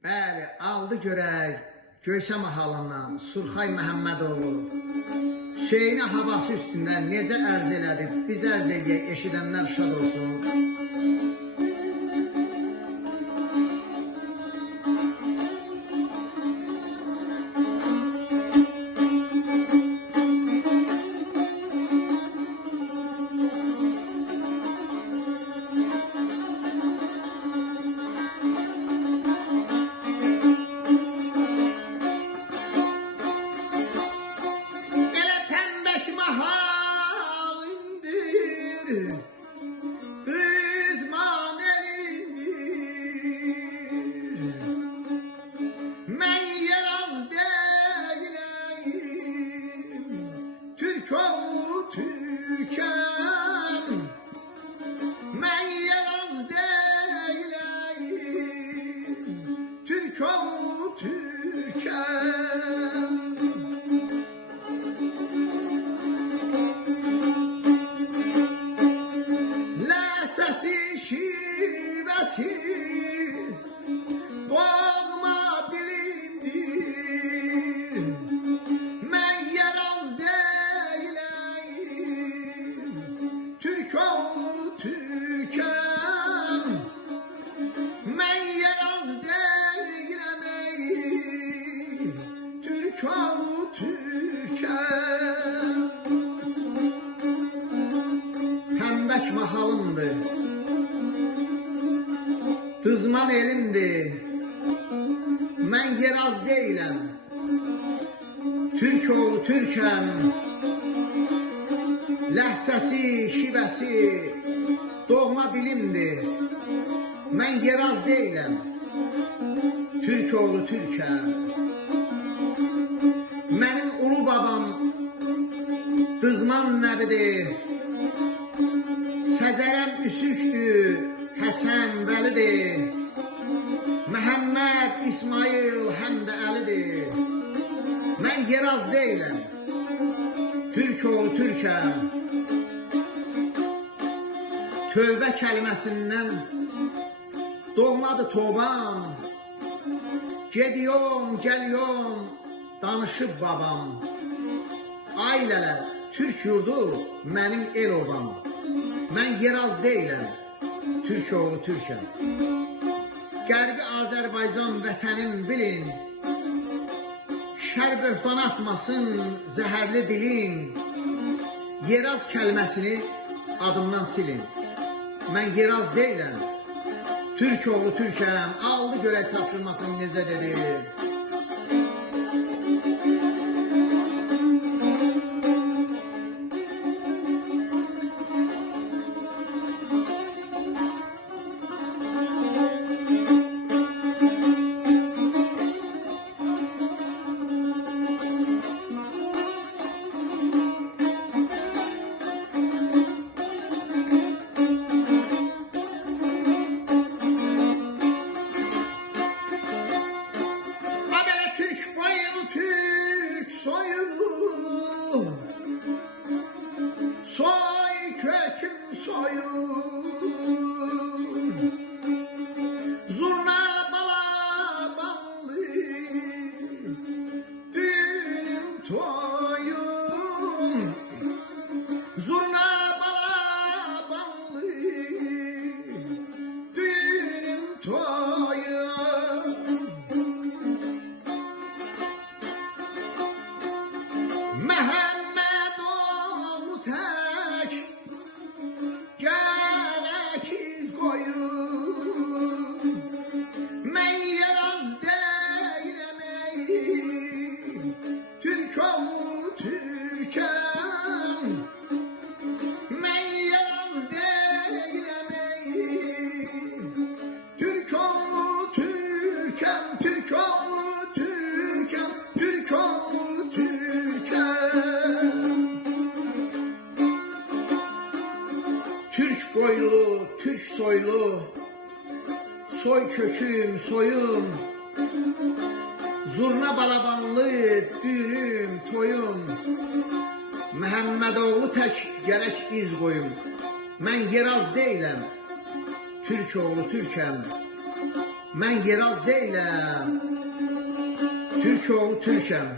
Bəli, aldı görək Göyçə mahalından Surxay Məhəmmədoğlu Hüseyni havası üstündən necə ərz elədi, biz ərz eləyək, eşidənlər şad olsun. Pəmbək mahalımdır, dızman elimdir, mən yeraz deyiləm, Türk oğlu Türkəm, ləhcəsi, şibəsi, doğma dilimdir, mən yeraz deyiləm, Türk oğlu Türkəm. Mənim ulu babam dızman nəbidir, Səzərəm üsükdür, Həsən Vəlidir, Məhəmməd, İsmail, həm də Əlidir. Mən yeraz deyiləm, Türk oğlu Türkəm. Tövbə kəlməsindən doğmadı tobam, Gediyorum, gəliyorum, danışıb babam. Ailələr, Türk yurdu mənim el obam. Mən yeraz deyiləm, Türk oğlu Türkəm. Qərbi Azərbaycan vətənim bilin, şər böhtan atmasın zəhərli dilin, yeraz kəlməsini adımdan silin. Mən yeraz deyiləm, Türk oğlu Türkəm. Aldı görək tapşırmasını necə dedi. Soy köküm soyum, zurna balabanlı, düğünüm toyum, zurna balabanlı, düğünüm toyum. Məhəmmədoğlu tək gələk iz qoyun, mən yeraz deyiləm ey, Türk oğlu Türkəm. Mən yeraz deyiləm ey, Türk oğlu Türkəm, Türk oğlu Türkəm, Türk oğlu Türk boylu, Türk soylu, soy köküm, soyum, zurna balabanlı, düğünüm, toyum, Məhəmmədoğlu tək gərək iz qoyum. Mən yeraz deyiləm, Türk oğlu Türkəm. Mən Yeraz deyiləm, Türk oğlu Türkəm.